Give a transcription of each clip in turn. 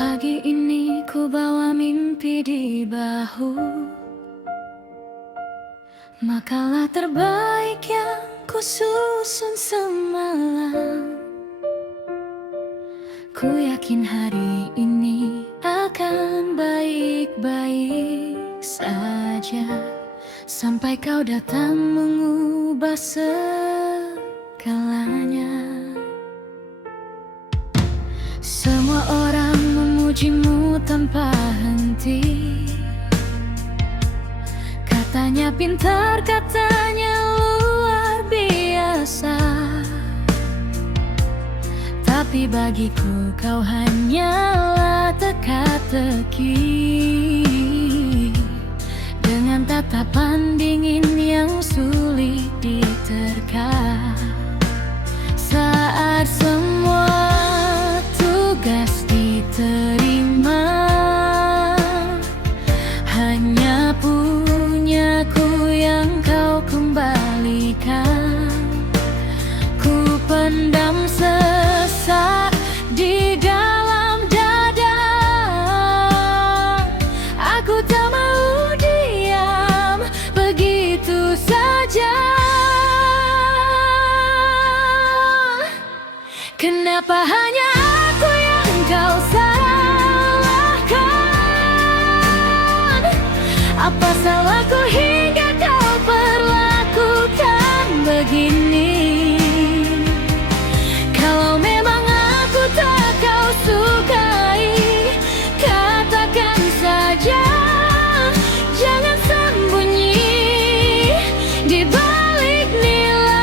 Pagi ini ku bawa mimpi di bahu, makalah terbaik yang ku susun semalam. Ku yakin hari ini akan baik-baik saja, sampai kau datang mengubah segalanya. Semua orang memujimu tanpa henti, katanya pintar, katanya luar biasa. Tapi bagiku kau hanyalah teka-teki, dengan tatapan dingin yang sulit diterka. Saat semua tugas diterima, hanya punyaku yang kau kembalikan. Ku pendam sesak di dalam dada, aku tak mau diam begitu saja. Kenapa hanya aku yang kau salahkan? Apa salahku hingga kau perlakukan begini? Kalau memang aku tak kau sukai, katakan saja, jangan sembunyi di balik nilai.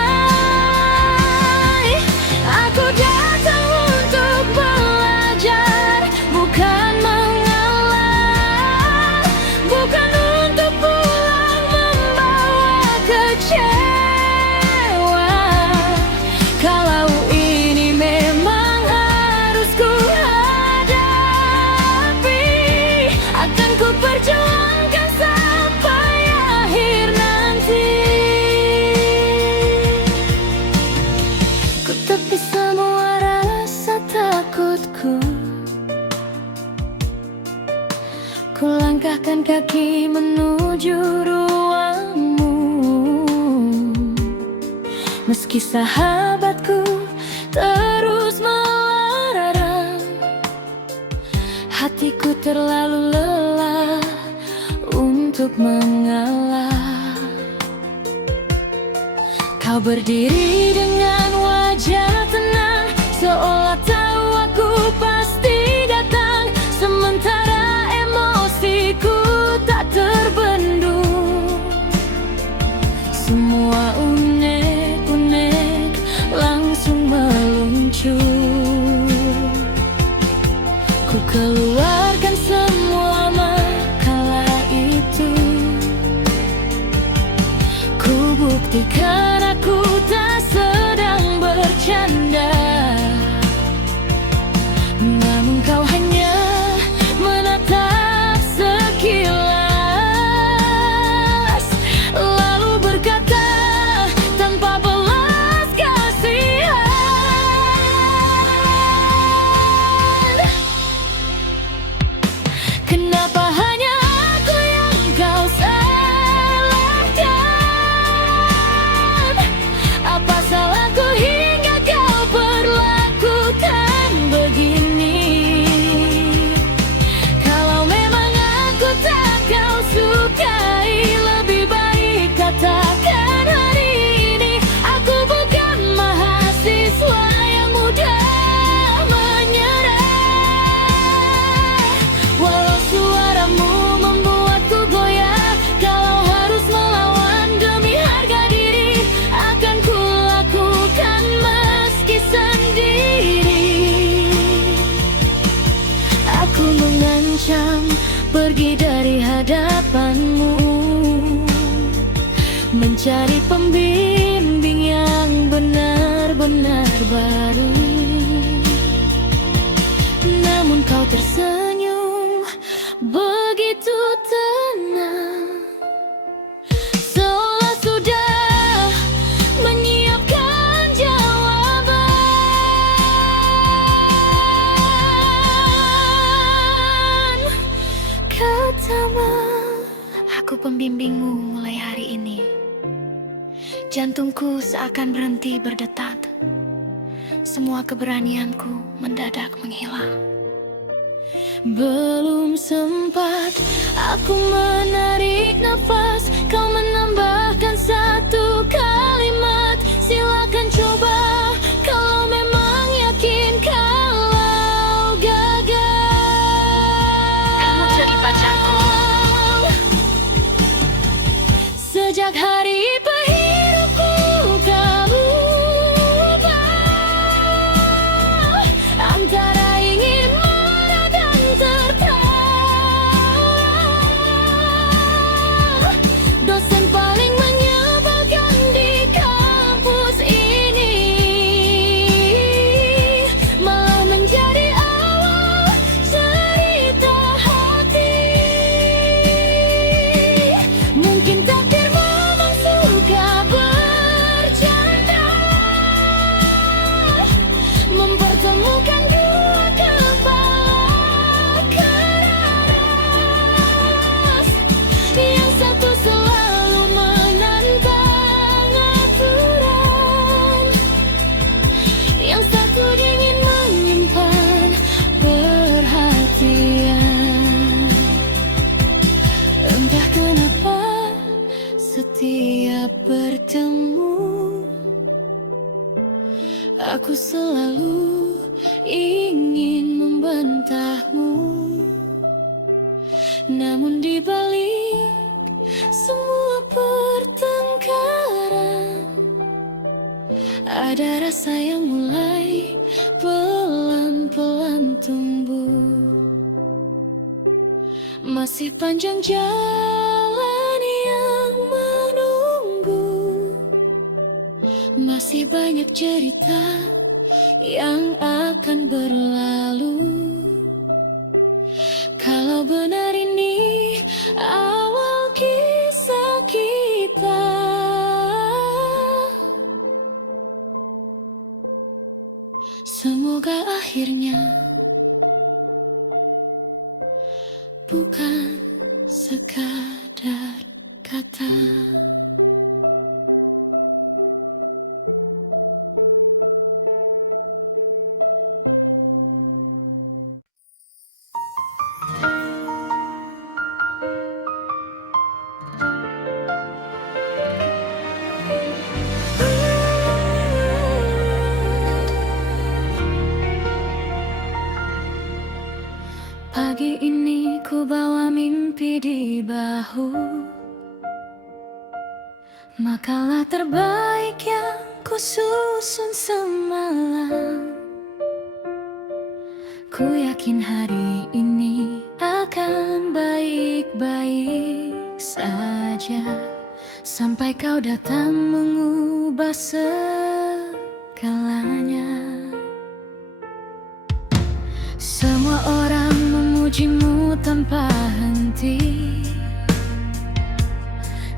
Aku datang untuk belajar, bukan mengalah, bukan untuk pulang membawa kecewa. Kalau ini memang harus ku hadapi, akan ku perjuangkan sampai akhir nanti. Ku tepis semua rasa takutku, ku langkahkan kaki menuju ruangmu. Meski sahabatku terus melarang, hatiku terlalu lelah untuk mengalah. Kau berdiri dengan wajah tenang, seolah tahu aku pasti datang. Sementara emosiku tak terbendung, semua unek-unek langsung meluncur. Ku keluarkan semua makalah itu, ku buktikan aku tak sedang bercanda. Namun kau hanya menatap sekilas, lalu berkata tanpa belas kasihan. Kenapa hanya aku yang kau salahkan? Apa salahku hingga kau perlakukan begini? Kalau memang aku tak kau sukai, lebih baik katakan hari ini. Aku bukan mahasiswa yang mudah menyerah. Walau suaramu membuatku goyah, kalau harus melawan demi harga diri, akan ku lakukan meski sendiri. Aku mengancam pergi dari hadapanmu, mencari pembimbing yang benar-benar baru. Namun kau tersenyum begitu tenang, seolah sudah menyiapkan jawaban. Aku pembimbingmu mulai hari ini. Jantungku seakan berhenti berdetak. Semua keberanianku mendadak menghilang. Belum sempat aku menarik nafas, kau menambahkan satu kalimat. Silakan coba kalau memang yakin kalau gagal. Kamu jadi pacarku. Sejak hari hidupku kamu ubah antara ingin marah dan tertawa. Dosen paling menyebalkan di kampus ini malah menjadi awal cerita hati. Mungkin takdir memang suka bercanda, mempertemukan dua kepala keras. Yang satu selalu menantang aturan, yang satu ingin menyimpan perhatian. Entah kenapa setiap bertemu aku selalu ingin membantahmu. Namun di balik semua pertengkaran, ada rasa yang mulai pelan-pelan tumbuh. Masih panjang jalan yang menunggu, masih banyak cerita yang akan berlalu. Kalau benar ini awal kisah kita, semoga akhirnya bukan sekadar kata. Pagi ini ku bawa mimpi di bahu, makalah terbaik yang ku susun semalam. Ku yakin hari ini akan baik-baik saja, sampai kau datang mengubah segalanya. Semua orang memujimu tanpa henti,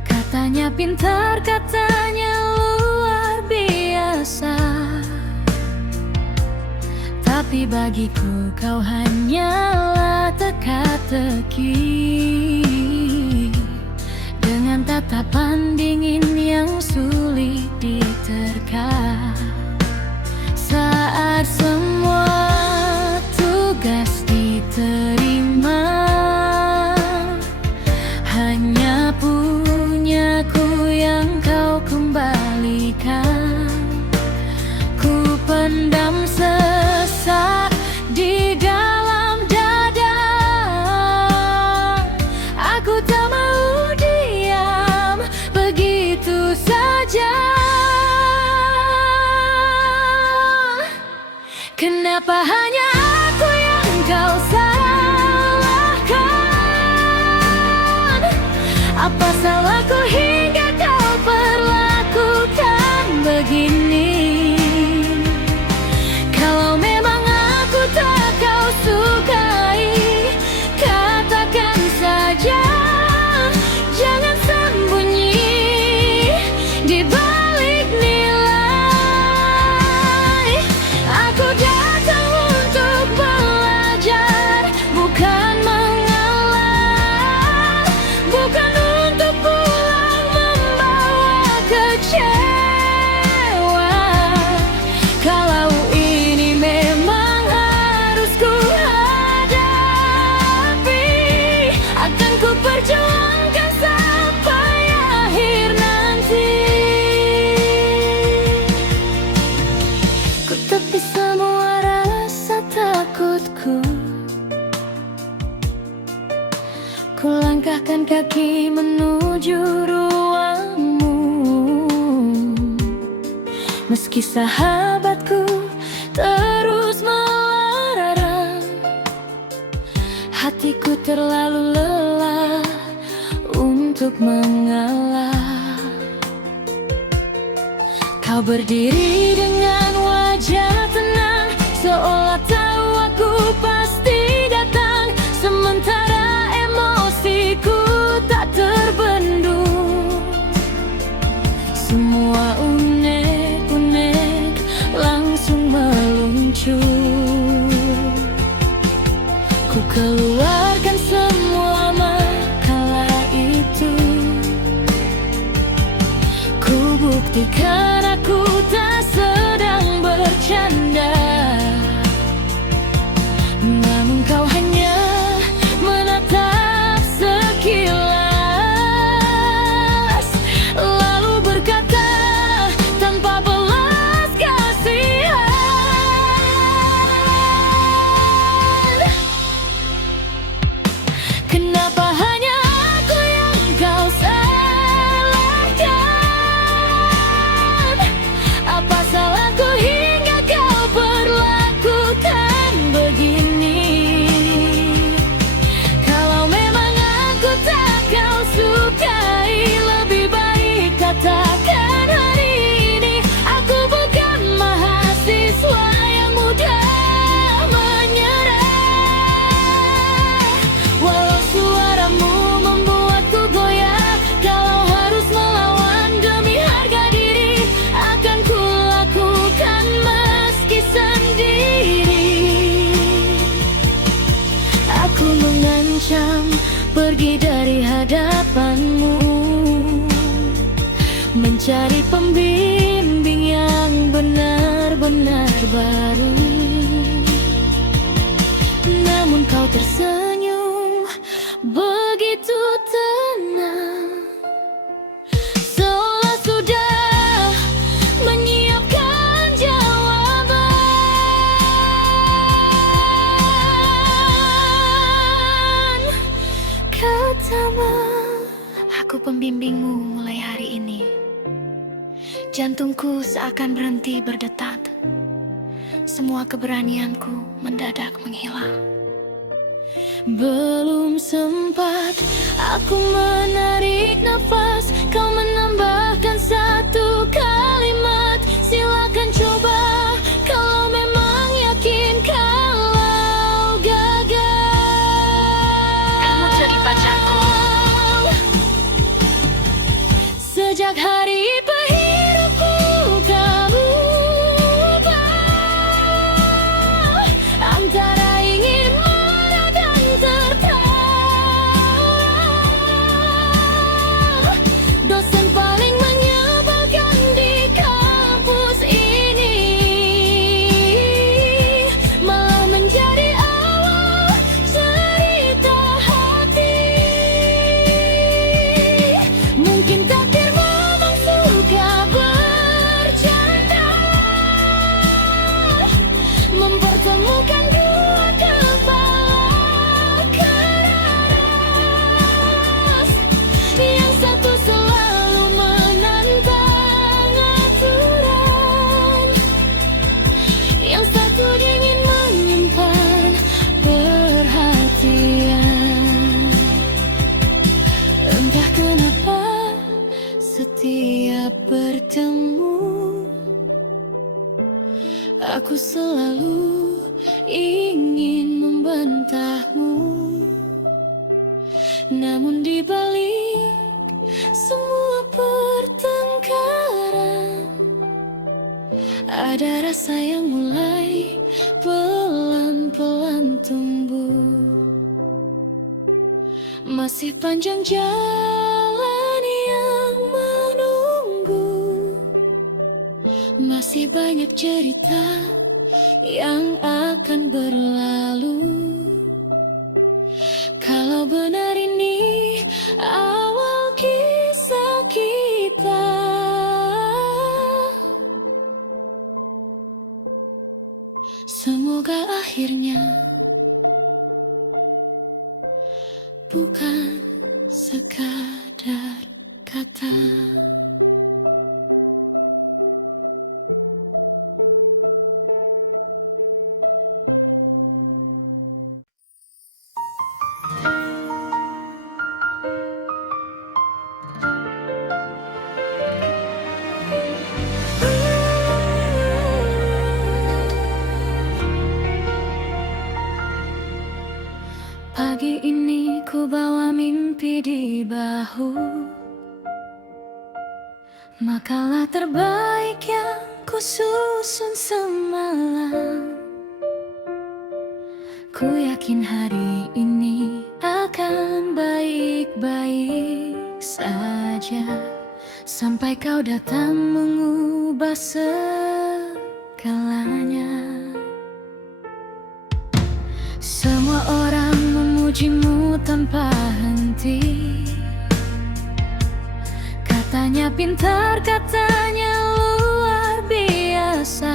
katanya pintar, katanya luar biasa. Tapi bagiku kau hanyalah teka-teki, dengan tatapan dingin yang sulit diterka. Saat semua tugas diterima, hanya punyaku yang kau kembalikan. Ku pendam sesak di dalam dada, aku tak mau diam begitu saja. Kenapa hanya aku yang kau salahkan? Apa salahku hingga kau perlakukan begini? Kalau memang aku tak kau sukai, katakan saja, jangan sembunyi di balik nilai. Aku datang Langkahkan kaki menuju ruangmu. Meski sahabatku terus melarang, hatiku terlalu lelah untuk mengalah. Kau berdiri dengan wajah tenang, seolah tahu aku pasti datang. Sementara emosiku tak terbendung, semua unek-unek langsung meluncur. Ku keluarkan semua makalah itu, ku buktikan aku tak sedang bercanda. Namun kau hanya menatap sekilas, lalu berkata tanpa belas kasihan, kenapa hanya aku yang kau salahkan? Apa salahku hingga kau perlakukan begini? Kalau memang aku tak kau sukai, lebih baik katakan hari ini. Aku bukan mahasiswa yang mudah menyerah. Walau suaramu membuatku goyah, kalau harus melawan demi harga diri, akan kulakukan meski sendiri. Aku mengancam pergi dari hadapanmu, mencari pembimbing yang benar-benar baru. Namun kau tersenyum begitu tenang, seolah sudah menyiapkan jawaban. Katamu, aku pembimbingmu mulai hari ini. Jantungku seakan berhenti berdetak, semua keberanianku mendadak menghilang. Belum sempat aku menarik nafas, kau menambahkan satu kalimat. Silakan coba kalau memang yakin kalau gagal. Kamu jadi pacarku. Sejak hari hidupku kamu ubah, antara ingin marah dan tertawa. Dosen paling menyebalkan di kampus ini malah menjadi awal cerita hati. Mungkin takdir memang suka bercanda, mempertemukan dua kepala keras. Yang satu selalu menantang aturan, yang satu ingin menyimpan perhatian. Entah kenapa setiap bertemu, aku selalu ingin membantahmu. Namun di balik semua pertengkaran, ada rasa yang mulai pelan-pelan tumbuh. Masih panjang jalan yang menunggu, masih banyak cerita yang akan berlalu. Kalau benar ini awal kisah kita, semoga akhirnya bukan sekadar kata. Pagi ini ku bawa mimpi di bahu, makalah terbaik yang ku susun semalam. Ku yakin hari ini akan baik-baik saja, sampai kau datang mengubah segalanya. Semua orang memujimu tanpa henti, katanya pintar, katanya luar biasa.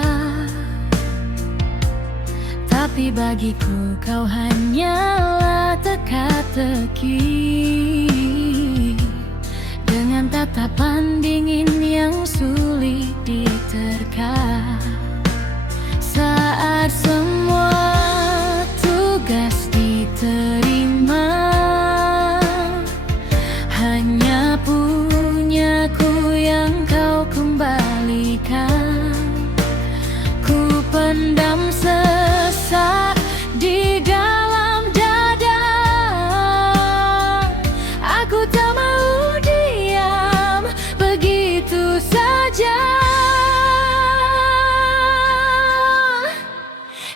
Tapi bagiku kau hanyalah teka-teki, dengan tatapan dingin yang sulit diterka. Saat semua tugas diterima, hanya punyaku yang kau kembalikan. Ku pendam sesak di dalam dada, aku tak mau diam begitu saja.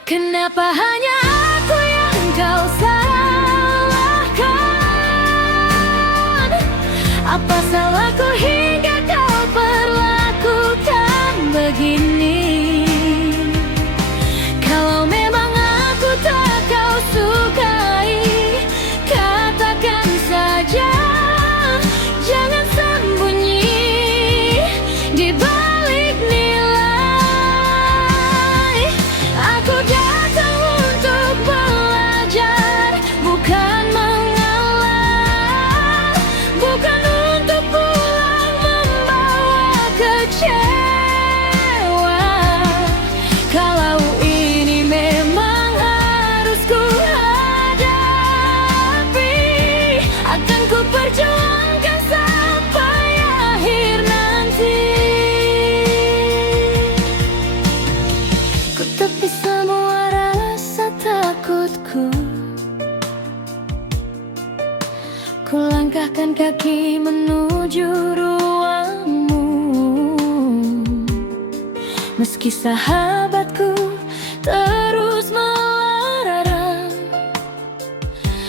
Kenapa hanya aku yang kau salahkan? Apa salahku hingga kau perlakukan begini? Kalau memang aku tak kau sukai, katakan saja, jangan sembunyi di balik nilai. Aku datang untuk belajar, bukan mengalah, bukan untuk pulang membawa kecewa. Kalau ini memang harus ku hadapi, akan ku perjuangkan sampai akhir nanti. Ku tepis semua rasa takutku, ku langkahkan kaki menuju ruangmu. Meski sahabatku terus melarang,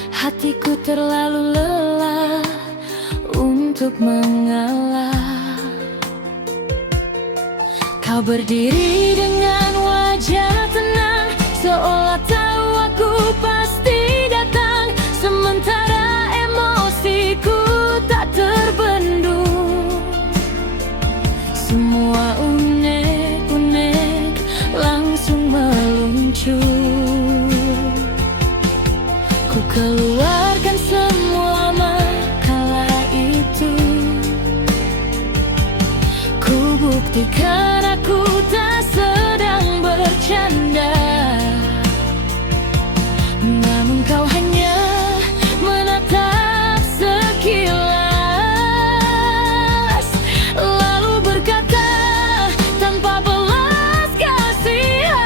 hatiku terlalu lelah untuk mengalah. Kau berdiri dengan wajah tenang, seolah tahu aku pasti datang. Sementara emosiku tak terbendung, semua unek-unek langsung meluncur. Ku keluarkan semua makalah itu, ku buktikan aku tak sedang bercanda. Namun kau hanya menatap sekilas, lalu berkata tanpa belas kasihan.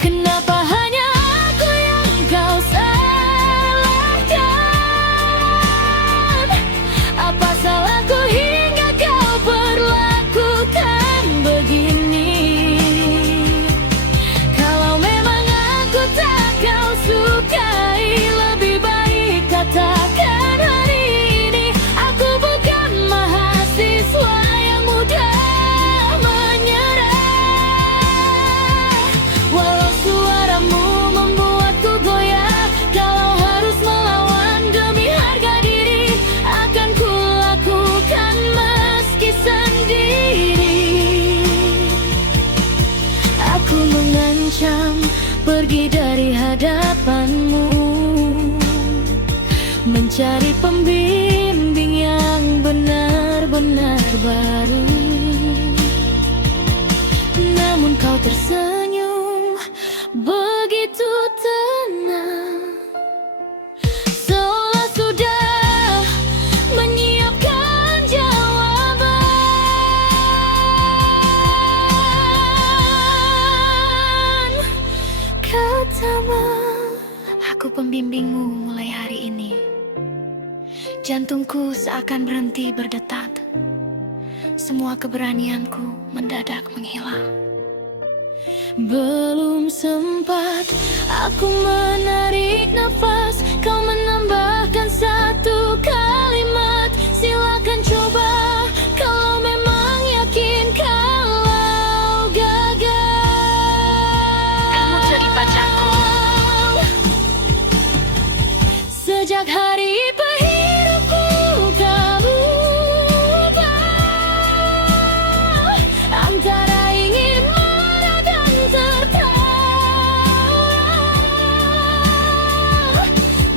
Kenapa hanya aku yang kau salahkan? mencari pembimbing yang benar-benar baru. Namun kau tersenyum begitu tenang, seolah sudah menyiapkan jawaban. Katamu, aku pembimbingmu mulai hari ini. Jantungku seakan berhenti berdetak. Semua keberanianku mendadak menghilang. Belum sempat aku menarik nafas, kau menambahkan satu kalimat. Silakan coba kalau memang yakin kalau gagal. Kamu jadi pacarku. Sejak hari hidupku tak berubah, antara ingin marah dan tertawa.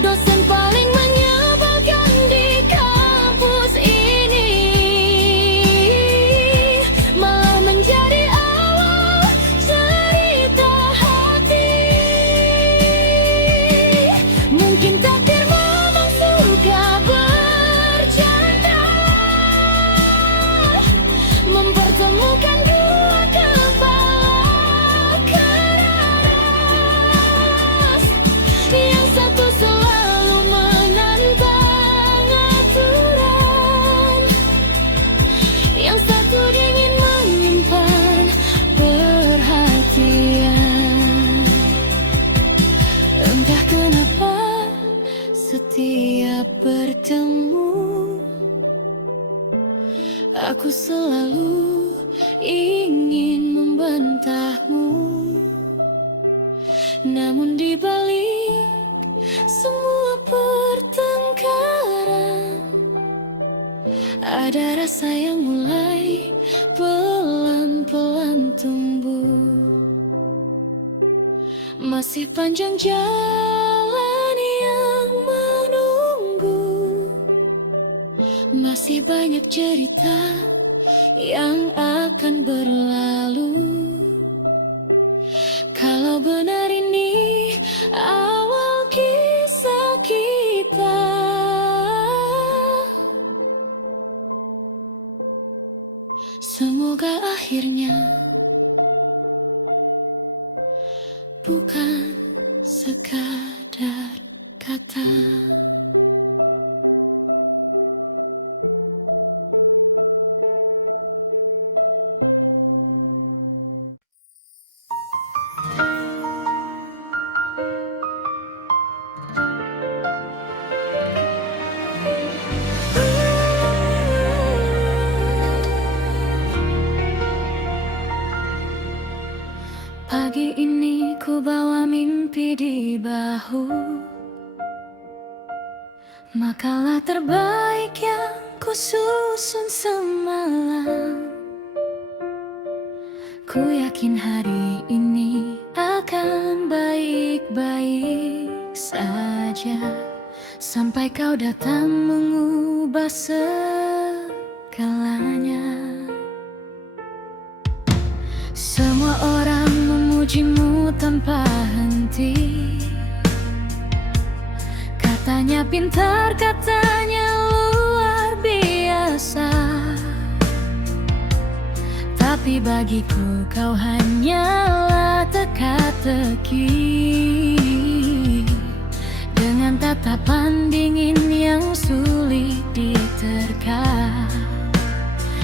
Dosen paling menyebalkan di kampus ini malah menjadi awal cerita hati. Mungkin takdir memang suka bercanda, mempertemukan dua kepala keras. Yang satu selalu menantang aturan, yang satu ingin menyimpan perhatian. Entah kenapa setiap bertemu, aku selalu ingin membantahmu. Namun di balik semua pertengkaran, ada rasa yang mulai pelan-pelan tumbuh. Masih panjang jalan yang menunggu, masih banyak cerita yang akan berlalu. Kalau benar ini awal kisah kita, semoga akhirnya bukan sekadar kata. Pagi ini ku bawa mimpi di bahu, makalah terbaik yang ku susun semalam. Ku yakin hari ini akan baik-baik saja, sampai kau datang mengubah segalanya. Semua orang memujimu tanpa henti, katanya pintar, katanya luar biasa. Tapi bagiku kau hanyalah teka-teki, dengan tatapan dingin yang sulit diterka.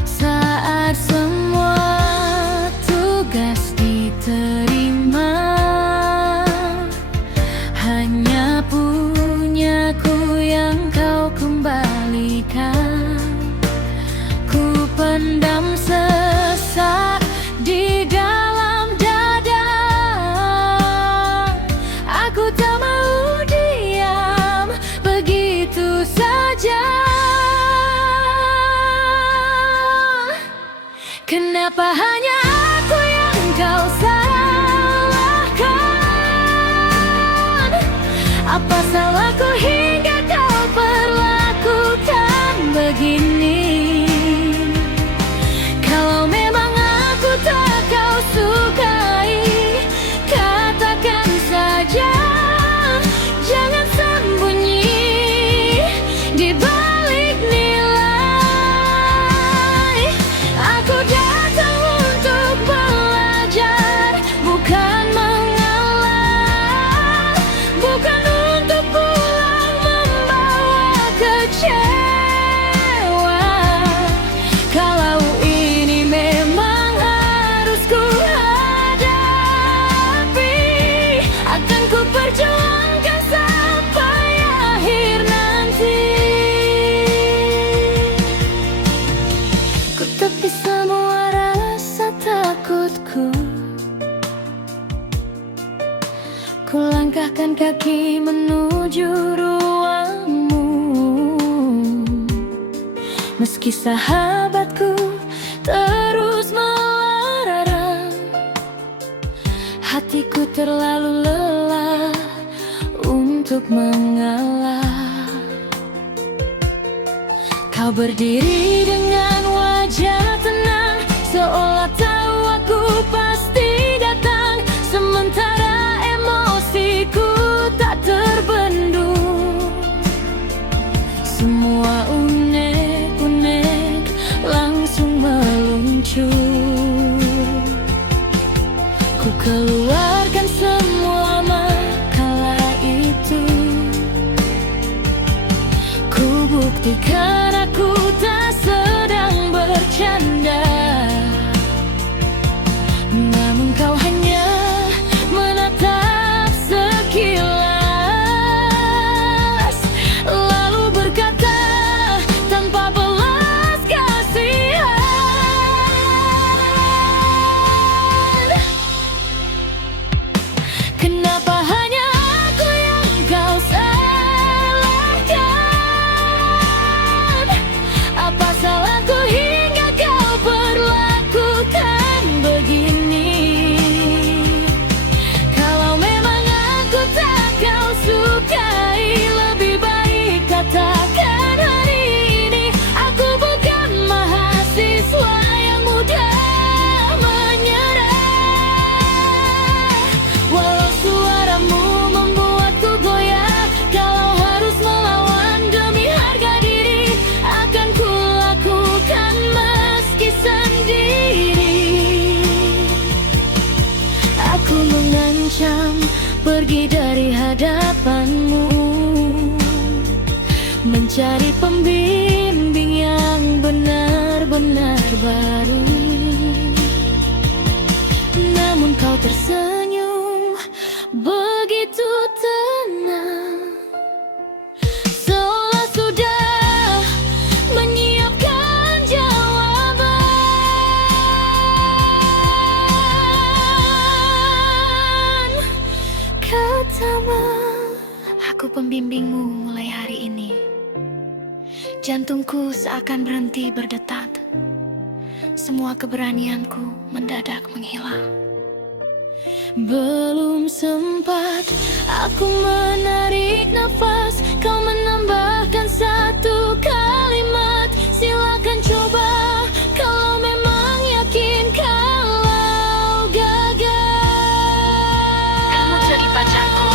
Saat semua tugas diterima, hanya punyaku yang kau kembalikan. Ku pendam sesak di dalam dada, aku tak mau diam begitu saja. Kenapa hanya aku yang kau salahkan? Apa salahku hingga kau pergi? Langkahkan kaki menuju ruangmu. Meski sahabatku terus melarang, hatiku terlalu lelah untuk mengalah. Kau berdiri dengan wajah tenang, seolah tahu aku pasti datang. Sementara emosiku tak terbendung, semua unek-unek langsung meluncur. Ku keluarkan semua makalah itu, ku buktikan aku tak sedang bercanda. Namun kau hanya menatap sekilas, lalu berkata tanpa belas kasihan, kenapa hanya aku yang kau salahkan? Apa salahku hingga kau perlakukan begini? Kalau memang aku tak kau sukai, lebih baik katakan hari ini. Aku bukan mahasiswa yang mudah menyerah. Walau suaramu membuatku goyah, kalau harus melawan demi harga diri, akan kulakukan meski sendiri. Aku mengancam pergi dari hadapanmu, mencari pembimbing yang benar-benar baru. Namun kau tersenyum begitu tenang, seolah sudah menyiapkan jawaban. Katamu, aku pembimbingmu mulai hari ini. Jantungku seakan berhenti berdetak, semua keberanianku mendadak menghilang. Belum sempat aku menarik nafas, kau menambahkan satu kalimat. Silakan coba kalau memang yakin kalau gagal. Kamu jadi pacarku.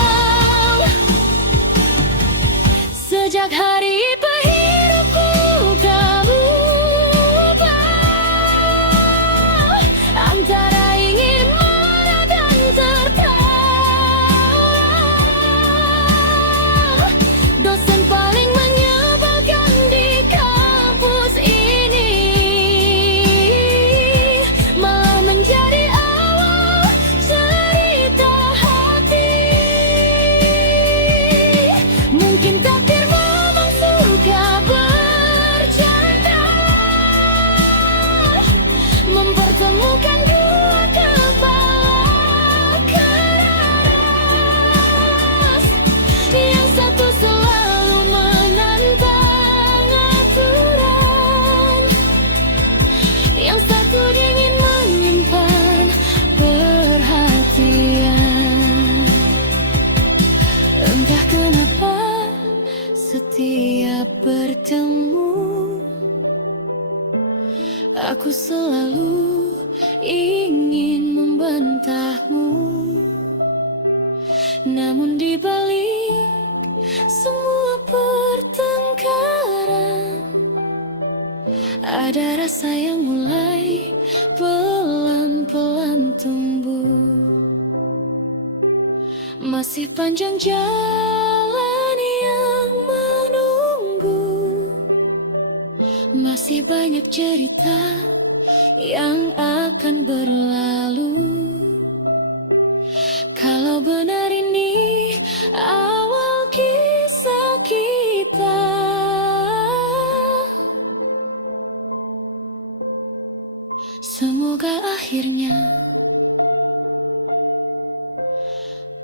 Sejak hari hidupku kau ubah, antara ingin marah dan tertawa. Dosen paling menyebalkan di kampus ini malah menjadi awal cerita hati. Mungkin takdir memang suka bercanda, mempertemukan dua kepala keras. Yang satu selalu menantang aturan, yang satu ingin menyimpan perhatian. Entah kenapa setiap bertemu, aku selalu ingin membantahmu. Namun di balik semua pertengkaran, ada rasa yang mulai pelan-pelan tumbuh. Masih panjang jalan yang menunggu, masih banyak cerita yang akan berlalu. Kalau benar ini awal kisah kita, semoga akhirnya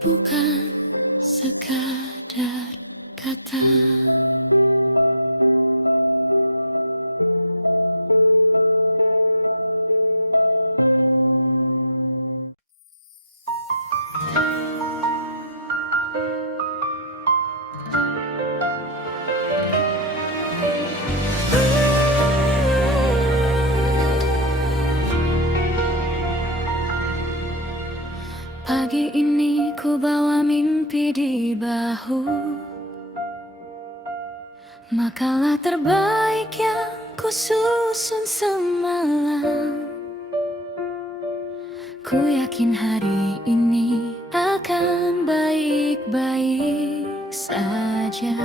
bukan sekadar kata. Pagi ini ku bawa mimpi di bahu, makalah terbaik yang ku susun semalam. Ku yakin hari ini akan baik-baik saja,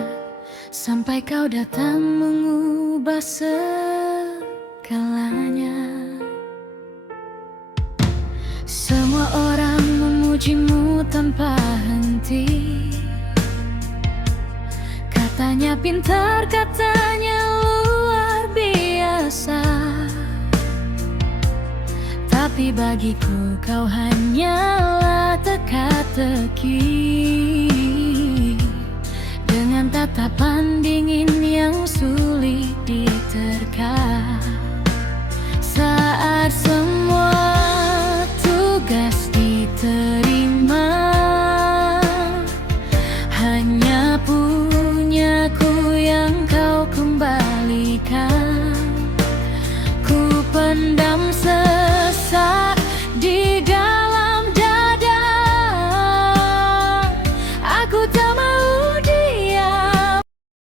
sampai kau datang mengubah segalanya. Semua orang memujimu tanpa henti, katanya pintar, katanya luar biasa. Tapi bagiku kau hanyalah teka-teki, dengan tatapan dingin yang sulit